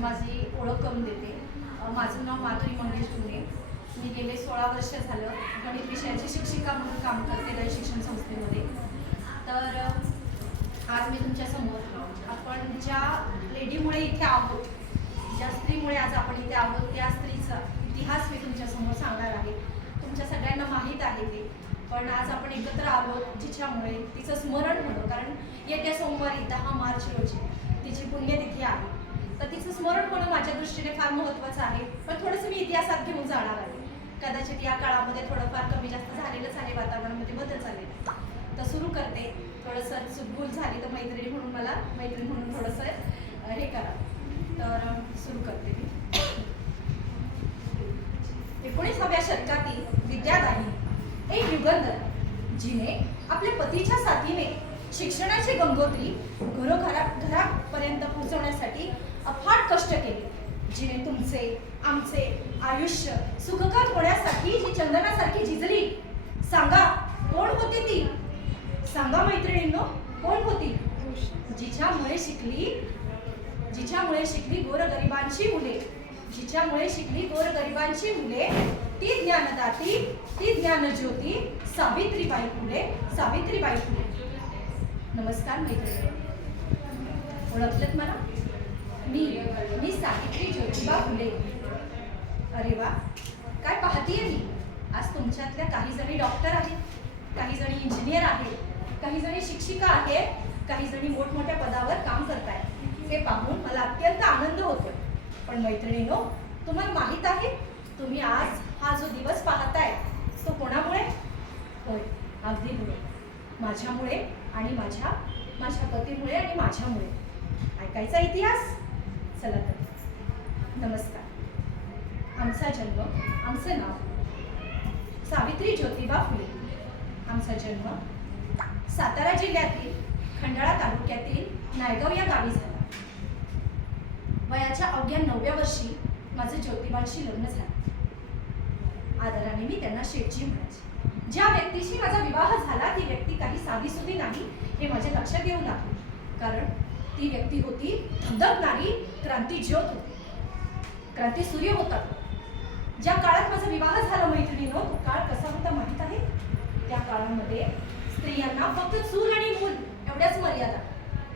माझी ओळख करून देते. माझं नाव माधुरी मंगेश गुणे. मी गेले 16 वर्ष झालं गणित विषयाची शिक्षिका म्हणून काम करते दळी शिक्षण संस्थेमध्ये. तर आज मी तुमच्यासमोर आपण ज्या लेडीमुळे इथे आहोत, ज्या स्त्रीमुळे आज आपण इथे आहोत, त्या स्त्रीचा इतिहास मी तुमच्यासमोर सांगणार आहे. तुमच्या सगळ्यांना माहीत आहे ते, पण आज आपण एकत्र आलो जिच्यामुळे तिचं स्मरण होतं. कारण येत्या सोमवारी 10 मार्च रोजी तिची पुण्यतिथी आहे. तर तिचं स्मरण होणं माझ्या दृष्टीने फार महत्त्वाचं आहे. पण थोडंसं मी इतिहासात घेऊन जाणार आहे. कदाचित या काळामध्ये थोडंफार कमी जास्त झालेलंच आहे, वातावरणामध्ये बदल झाले. तर सुरू करते. थोडंसं चुकभूल झाली तर मैत्रिणी म्हणून मला मैत्रीण म्हणून थोडंसं हे करा. तर सुरू करते मी. 19व्या शतकातील विद्यादायी एक युगंधर जिने आपल्या पतीच्या साथीने शिक्षणाची गंगोत्री घरापर्यंत पोहोचवण्यासाठी अफाट कष्ट केले, जिने तुमचे आमचे आयुष्य सुखकर होण्यासाठी जी चंदनासारखी झिजली. सांगा कोण होती ती? सांगा मैत्रिणींनो, कोण होती? जिच्यामुळे शिकली गोरगरिबांची मुले, जिच्यामुळे शिकली गोरगरिबांची मुले, ती ज्ञानदाती, ती ज्ञानज्योती, सावित्रीबाई फुले. नमस्कार मैत्रिणी, ओळखलत मला? मी सावित्री ज्योतिबा फुले. अरे वा, काय पाहतीये मी? आज तुमच्यातल्या काही जणी डॉक्टर आहेत, काही जणी इंजिनियर आहेत, काही जणी शिक्षिका आहेत, काही जणी मोठमोठ्या पदावर काम करतायत. हे पाहून मला अत्यंत आनंद होतो. पण मैत्रिणींनो, तुम्हाला माहित आहे तुम्ही आज हा जो दिवस पाहताय तो कोणामुळे? होय, अगदी बरोबर, माझ्यामुळे आणि माझ्या पतीमुळे आणि माझ्यामुळे. ऐकायचा इतिहास? चला तर. नमस्कार. आमचा जन्म, आमचं नाव सावित्री ज्योतिबा फुले. आमचा जन्म सातारा जिल्ह्यातील खंडाळा तालुक्यातील नायगाव या गावी झाला. वयाच्या अवघ्या 9व्या वर्षी माझं ज्योतिबांशी लग्न झालं. आदराने मी त्यांना शेठजी म्हणायचे. ज्या व्यक्तीशी माझा विवाह झाला ती व्यक्ती काही साधीसुधी नाही हे माझ्या लक्षात येऊ लागले. कारण ती व्यक्ती होती धगधगणारी क्रांती ज्योत होती, क्रांती सूर्य होता. ज्या काळात माझा विवाह झाला मैत्रिणींनो, तो काळ कसा होता माहीत आहे? त्या काळामध्ये स्त्रियांना फक्त चूल आणि मूल एवढ्याच मर्यादा.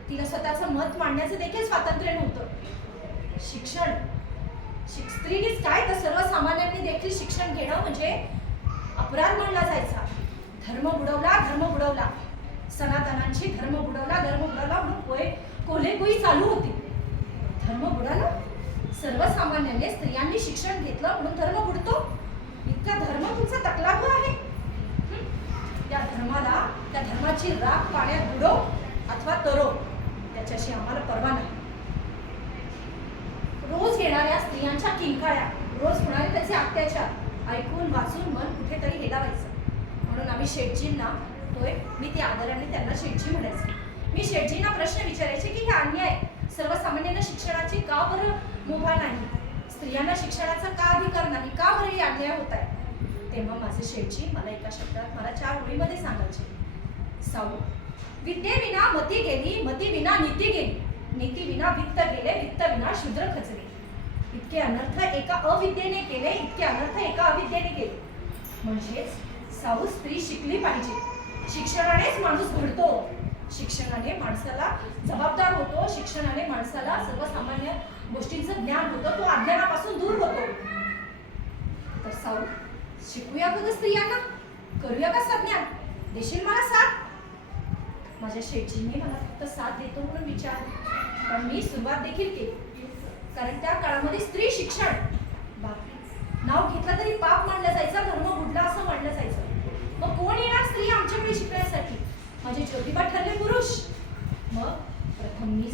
तिला स्वतःचं मत मांडण्याचं देखील स्वातंत्र्य नव्हतं. शिक्षण स्त्रीनेच काय तर सर्वसामान्यांनी देखील शिक्षण घेणं म्हणजे अपराध मानला जायचा. धर्म बुडवला, सनातनांची धर्म बुडवला म्हणून कोल्हेकुई चालू होती. धर्म बुडाला, सर्वसामान्यांनी स्त्रियांनी शिक्षण घेतलं म्हणून धर्म बुडतो. इतका धर्म तुमचा तकलागू आहे. त्या धर्माची राख पाण्यात बुडव अथवा तरो, त्याच्याशी आम्हाला पर्वा नाही. रोज येणाऱ्या स्त्रियांच्या किंकाळ्या, रोज होणारे त्याचे अत्याचार ऐकून वाचून मन कुठेतरी हेलावायचं. म्हणून आम्ही शेठजींना, मी ती आदराने त्यांना शेठजी म्हणायचे. मी शेठजींना प्रश्न विचारायचे की हे अन्याय सर्वसामान्यांना शिक्षणाची का बरं मुभा नाही, स्त्रियांना शिक्षणाचा का अधिकार नाही, का बरं हे अन्याय होत आहे? तेव्हा माझे शेठजी मला एका शब्दात मला 4 ओळीमध्ये सांगायचे. साऊ, विद्येविना मती गेली, मतीविना नीती गेली, नीतीविना वित्त गेले, वित्तविना शूद्र खचले. इतके अनर्थ एका अविद्येने केले, इतके अनर्थ एका अविद्येने केले. म्हणजेच साऊ, स्त्री शिकली पाहिजे. शिक्षणानेच माणूस घडतो, शिक्षणाने माणसाला जबाबदार होतो, शिक्षणाने माणसाला सर्वसामान्य गोष्टींचं ज्ञान होतं, तो अज्ञानापासून दूर होतो. तर साऊ, शिकूया का स्त्रियांना? करूया का संज्ञान? देशील मला साथ? माझ्या शेठजींनी मला फक्त साथ देतो म्हणून विचारले, पण मी सुरुवात देखील केली. कारण त्या काळामध्ये स्त्री शिक्षण बापरे, नाव घेतलं तरी पाप मानलं जायचं, धर्म बुडला असं मानलं जायचं. मग कोण येणार स्त्री आमच्याकडे शिकण्यासाठी? माझे ज्योतिबा ठरले पुरुष. मग प्रथम मी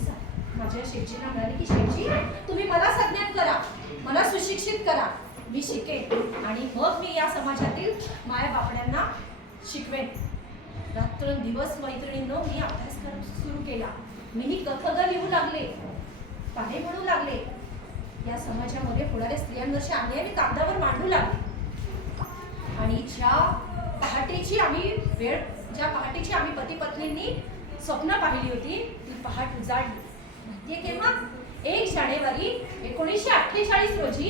माझ्या शेठजींना म्हणाले की शेठजी, तुम्ही मला संज्ञान करा, मला सुशिक्षित करा, मी शिकेन आणि मग मी या समाजातील माया बापड्यांना शिकवेन. रात्रंदिवस मैत्रिणींनो मी अभ्यास सुरू केला. मीही कथग लिहू लागले, पाढे म्हणू लागले. या समाजामध्ये होणाऱ्या स्त्रियांवरचे अन्याय मी कागदावर मांडू लागले. आणि ज्या पहाटेची आम्ही पती पत्नींनी स्वप्न पाहिली होती ती पहाट उजाडली. माहितीये केव्हा? 1 जानेवारी 1948 रोजी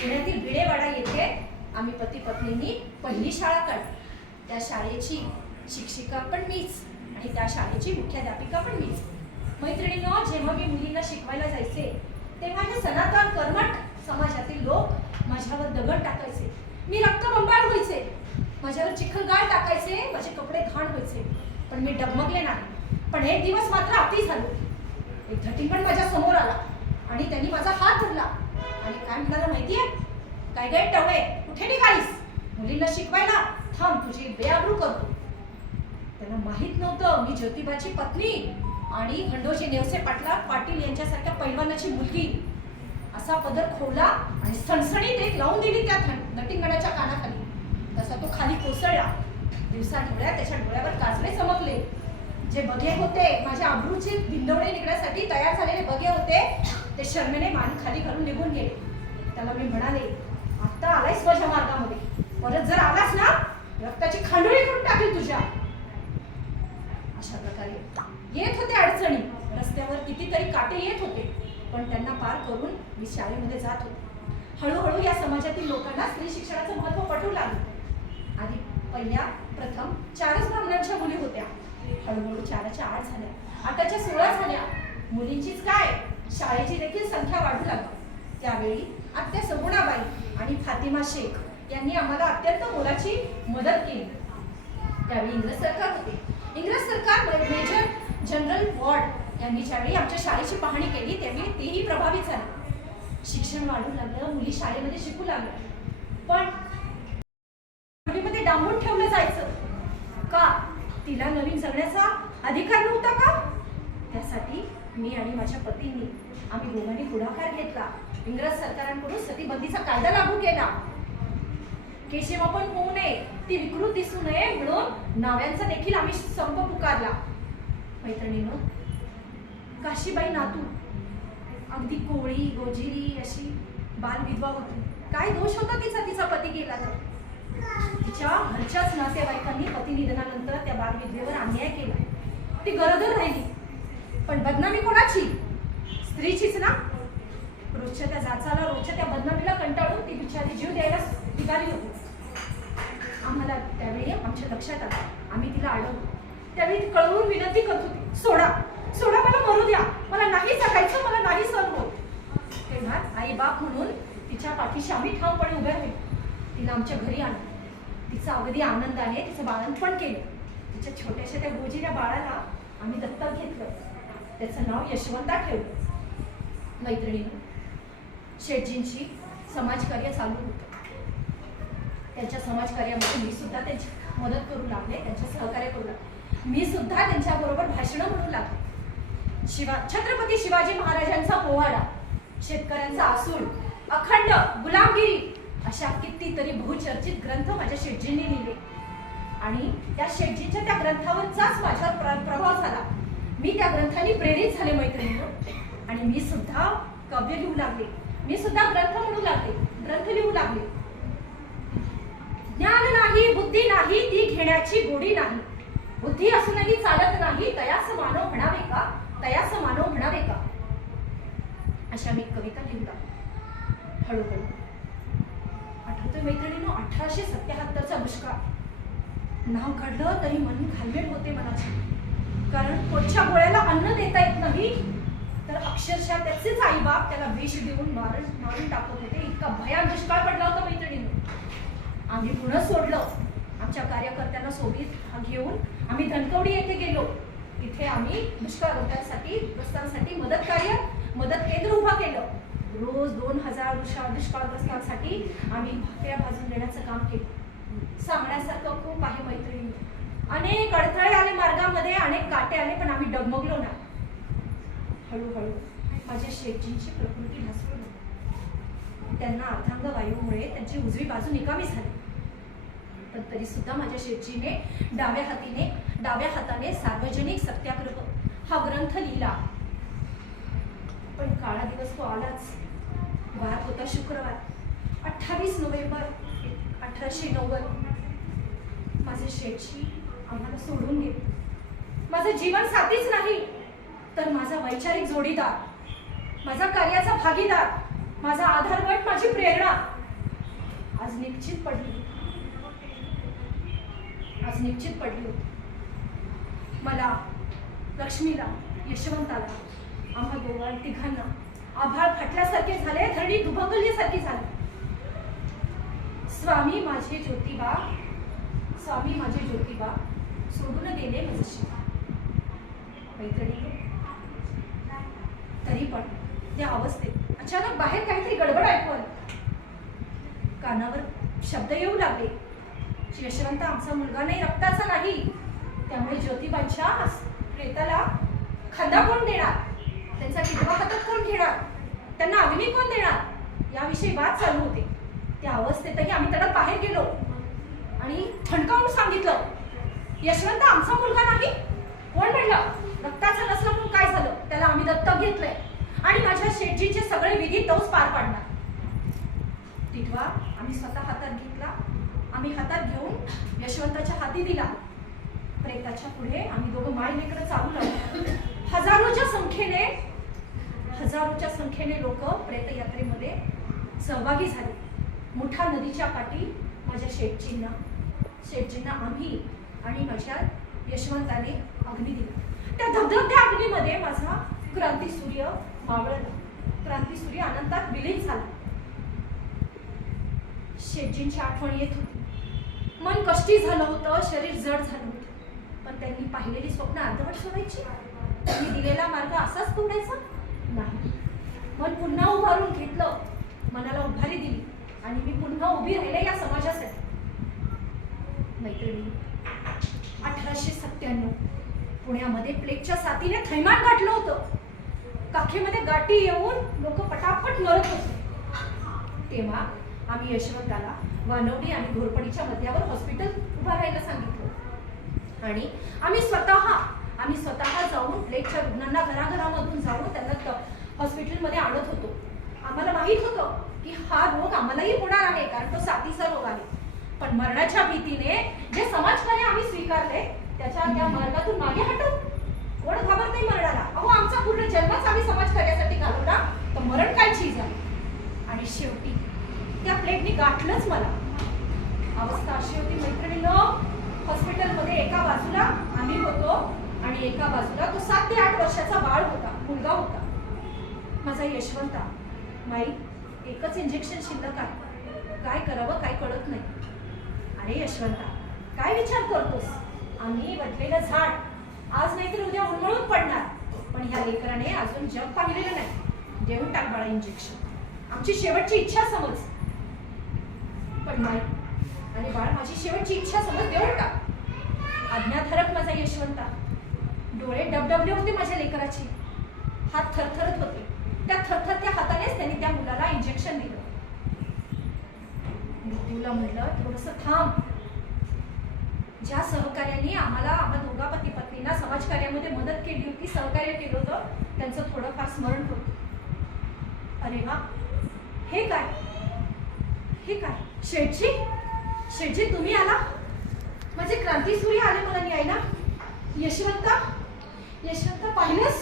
पुण्यातील भिडेवाडा येथे आम्ही पती पत्नींनी पहिली शाळा काढली. त्या शाळेची शिक्षिका पण मीच आणि त्या शाळेची मुख्याध्यापिका पण मीच. मैत्रिणींनो, जेव्हा मी मुलींना शिकवायला जायचे तेव्हा हे सनातन कर्मठ समाजातील लोक माझ्यावर दगड टाकायचे. मी रक्तबंबाळ व्हायचे, माझ्यावर चिखलगाळ टाकायचे, माझे कपडे घाण व्हायचे, पण मी डगमगले नाही. पण एक दिवस मात्र अति झालो. एक धटिंगण माझ्या समोर आला आणि त्यांनी माझा हात धरला आणि काय म्हणाला माहितीये? काय काय टवळे, कुठे निघालीस? मुलींना शिकवायला? थांब, तुझी बेआबरू करतो. त्यांना माहित नव्हतं मी ज्योतिबाची पत्नी आणि खंडोजी नेवसे पाटील यांच्यासारख्या पैलवानाची मुलगी. असा पदर खोवला आणि सणसणीत एक लावून दिली त्या नटिंगणाच्या कानाखाली. तसा तो खाली कोसळला. दिवसा ढोळ्या त्याच्या डोळ्यावर काजळे चमकले. जे बघे होते, माझ्या अब्रूचे भिंडवणे निघण्यासाठी तयार झालेले बघे होते, ते शर्मेने मान खाली करून निघून गेले. त्याला मी म्हणाले, आता आलायस माझ्या मार्गामध्ये, परत जर आलास ना रक्ताची खांडोळी करून टाकेल तुझ्या. अशा प्रकारे येत होते अडचणी. रस्त्यावर कितीतरी काटे येत होते, पण त्यांना पार करून मी शाळेमध्ये जात होते. हळूहळू या समाजातील लोकांना स्त्री शिक्षणाचं महत्त्व पटू लागलं. आधी प्रथम 4च ब्राह्मणांच्या मुली होत्या. हळूहळू 4च्या 8 झाल्या, 8च्या 16 झाल्या. मुलींचीच काय, शाळेची देखील संख्या वाढू लागली. त्यावेळी आत्या सगुणाबाई आणि फातिमा शेख यांनी आम्हाला अत्यंत मोलाची मदत केली. त्यावेळी इंग्रज सरकार होते. इंग्रज सरकार मेजर जनरल वॉर्ड यांनी ज्यावेळी आमच्या शाळेची पाहणी केली त्यावेळी तेही प्रभावित झाले. शिक्षण वाढू लागलं, मुली शाळेमध्ये शिकू लागल्या. पण मुलीमध्ये डांबून ठेवलं जायचं का? तिला नवीन जगण्याचा अधिकार नव्हता का? त्यासाठी मी आणि माझ्या पतींनी आम्ही दोघांनी पुढाकार घेतला. इंग्रज सरकारांकडून सतीबंदीचा कायदा लागू केला. केशवापन होऊ नये, ती विकृत दिसू नये म्हणून नाव्यांचा देखील आम्ही संप पुकारला. मैत्रिणींनो, काशीबाई नातू अगदी कोळी गोजिरी अशी बालविधवा होती. काय दोष होता तिचा पती गेला तर? तिच्या घरच्याच नातेवाईकांनी पती निधनानंतर त्या बालविधवेवर अन्याय केला. ती गरोदर राहिली, पण बदनामी कोणाची? स्त्रीचीच ना. रोजच्या त्या जाचाला, रोजच्या त्या बदनामीला कंटाळून ती बिचारी जीव द्यायला निघाली होती. आम्हाला त्यावेळी आमच्या लक्षात आलं. आम्ही तिला अडवलं. त्यावेळी ती कळवून विनंती करत होती, सोडा सोडा, मला मरू द्या, मला नाही जगायचं, मला नाही सहन होत. तेव्हा आई बाप म्हणून तिच्या पाठीशी आम्ही ठामपणे उभे राहिलो. तिला आमच्या घरी आणलं. तिचा अगदी आनंदाने तिचं बाळंतपण केलं. तिच्या छोट्याशा त्या गोजीच्या बाळाला आम्ही दत्तक घेतलं. त्याचं नाव यशवंता ठेवलं. मैत्रिणींनो, शेठजींची समाजकार्य चालू होतं. त्यांच्या समाजकार्यामध्ये मी सुद्धा त्यांची मदत करू लागले, त्यांच्या सहकार्य करू लागले. मी सुद्धा त्यांच्याबरोबर भाषणं म्हणू लागले. छत्रपती शिवाजी महाराजांचा पोवाडा, शेतकऱ्यांचा असूल, अखंड, गुलामगिरी अशा कितीतरी बहुचर्चित ग्रंथ माझ्या शेठजींनी लिहिले आणि त्या शेठजींच्या त्या ग्रंथावरचाच माझ्यावर प्रभाव झाला. मी त्या ग्रंथांनी प्रेरित झाले मैत्रिणींनो, आणि मी सुद्धा काव्य लिहू लागले. मी सुद्धा ग्रंथ म्हणू लागले, ग्रंथ लिहू लागले. ज्ञान नाही, बुद्धी नाही, ती घेण्याची गोडी नाही. बुद्धी असूनही चालत नाही, तयास मानव म्हणावे का, तयास मानव म्हणावे का. अशा मी कविता लिहू लागले. हळूहळू आठवतोय मैत्रिणींनो, 1877चा दुष्काळ. नाव काढलं तरी मन घालमेल होते मनाची. कारण पोटच्या गोळ्याला अन्न देता येत नाही, तर अक्षरशः त्याचेच आई बाप त्याला विष देऊन मारून टाकत होते. इतका भयान दुष्काळ पडला होता मैत्रिणींनो. आम्ही पुन्हा सोडलं. आमच्या कार्यकर्त्यांना सोबत घेऊन आम्ही धनकवडी येथे गेलो. तिथे आम्ही दुष्काळग्रस्तांसाठी मदत केंद्र उभा केलं. रोज 2000 दुष्काळग्रस्तांसाठी आम्ही भाकऱ्या भाजून देण्याचं काम केलं. सांगण्यासारखं खूप आहे मैत्रिणी. अनेक अडथळे आले मार्गामध्ये, अनेक काटे आले, पण आम्ही डगमगलो ना. हळूहळू माझ्या शेठजींची प्रकृती ढासळली. त्यांना अर्धांग वायूमुळे त्यांची उजवी बाजू निकामी झाली. पण तरी सुद्धा माझ्या शेठजीने डाव्या हाताने सार्वजनिक सत्याग्रह हा ग्रंथ लिहिला. पण काळा दिवस तो आलाच. वार होता शुक्रवार, 28 नोव्हेंबर 1890. माझे शेठजी आम्हाला सोडून गेले. माझं जीवन साथीच नाही, तर माझा वैचारिक जोडीदार, माझा कार्याचा भागीदार, माझा आधारवट, माझी प्रेरणा आज निश्चित पडली होती. मला, लक्ष्मीला, यशवंताला, आम्हा दोघां तिघांना आभाळ फाटल्यासारखे झाले, धरणी दुभंगल्यासारखी झाली. स्वामी माझे ज्योतिबा सोडून गेले माझ्याशी. मैत्रिणी, तरी पण त्या अवस्थेत अचानक बाहेर काहीतरी गडबड ऐकू आली. कानावर शब्द येऊ लागले. यशवंत आमचा मुलगा नाही, रक्ताचा नाही, त्यामुळे ज्योतिबांच्या प्रेताला खांदा कोण देणार, त्यांचा विधवा हातात कोण घेणार, त्यांना अग्नी कोण देणार, याविषयी वाद चालू होते. त्या अवस्थेतही आम्ही त्याला बाहेर गेलो आणि ठणकावून सांगितलं, यशवंत आमचा मुलगा नाही. कोण म्हणलं? रक्ताचा नसला म्हणून काय झालं, त्याला आम्ही दत्तक घेतलंय आणि माझ्या शेठजीचे सगळे विधी तोच पार पाडणार. टिटवा आम्ही स्वतः हातात घेतला. आम्ही हातात घेऊन यशवंताच्या हाती दिला. प्रेताच्या पुढे आम्ही दोघं माय लेकरं चालू लागलो. हजारोच्या संख्येने लोक प्रेतयात्रेमध्ये सहभागी झाले. मुठा नदीच्या काठी माझ्या शेठजींना आम्ही आणि माझ्या यशवंताने अग्नी दिला. त्या धगधगत्या अग्नीमध्ये माझा क्रांतीसूर्य मावळला. क्रांतीसूर्य अनंतात विलीन झाला. शेठजींची आठवण येत होती. मन कष्टी झालं होतं, शरीर जड झालं होतं. पण त्यांनी पाहिलेली स्वप्न अर्धवट सोडायची, त्यांनी दिलेला मार्ग असाच तोडायचा नाही. मन पुन्हा उभारून घेतलं, मनाला उभारी दिली आणि मी पुन्हा उभी राहिले या समाजासाठी. मैत्रिणी, 1897 पुण्यामध्ये प्लेगच्या साथीने थैमान गाठलं होतं. काखेमध्ये गाठी येऊन लोक पटापट मरत होते. तेव्हा आम्ही यशवंताला वानवडी आणि घोरपडीच्या मध्यावर हॉस्पिटल उभा राहायला सांगितलं आणि आम्ही स्वतः जाऊन प्लेगच्या रुग्णांना घराघरामधून जाऊन त्यांना हॉस्पिटलमध्ये आणत होतो. आम्हाला माहित होतं की हा रोग आम्हालाही होणार आहे, कारण तो साथीचा रोग आहे. पण मरणाच्या भीतीने जे समाजकार्य आम्ही स्वीकारले त्या मार्गातून मागे हटू. कोण घाबरत नाही मरणाला. अहो, आमचा पूर्ण जन्मच आम्ही समाजकार्यासाठी घालवला, तर मरण काय चीज आहे. आणि शेवटी त्या प्लेगने गाठलंच मला. अवस्था अशी होती मैत्रिणींनो, हॉस्पिटलमध्ये एका बाजूला आम्ही होतो आणि एका बाजूला तो 7 ते 8 वर्षाचा बाळ होता, मुलगा होता. माझा यशवंता. माई, एकच इंजेक्शन शिल्लक आहे, काय करावं काय कळत नाही. अरे यशवंता, काय विचार करतोस? आम्ही वटलेलं झाड आज नाही तर उद्या उन्मळून पडणार. पण या लेकराने अजून जग पाहिलेलं नाही. देऊन टाक बाळा इंजेक्शन, आमची शेवटची इच्छा समज. पण माई आणि बाळ, माझी शेवटची इच्छा समज, देऊन टाक. आज्ञाधारक माझा यशवंता. डोळे डबडबले होते माझ्या लेकराची, हात थरथरत होते. त्या थरथरत्या हातानेच त्यांनी त्या मुलाला इंजेक्शन दिलं. मृत्यूला म्हटलं, थोडंसं थांब. ज्या सहकार्याने आम्हा दोघा पती पत्नीला समाजकार्यामध्ये मदत केली होती, सहकार्य केलं होतं, त्यांचं थोडंफार स्मरण होतं. अरे वा, हे काय शेठजी तुम्ही आला. माझे क्रांतीसूर्य आले मला न्यायला. यशवंत पाहिलंस?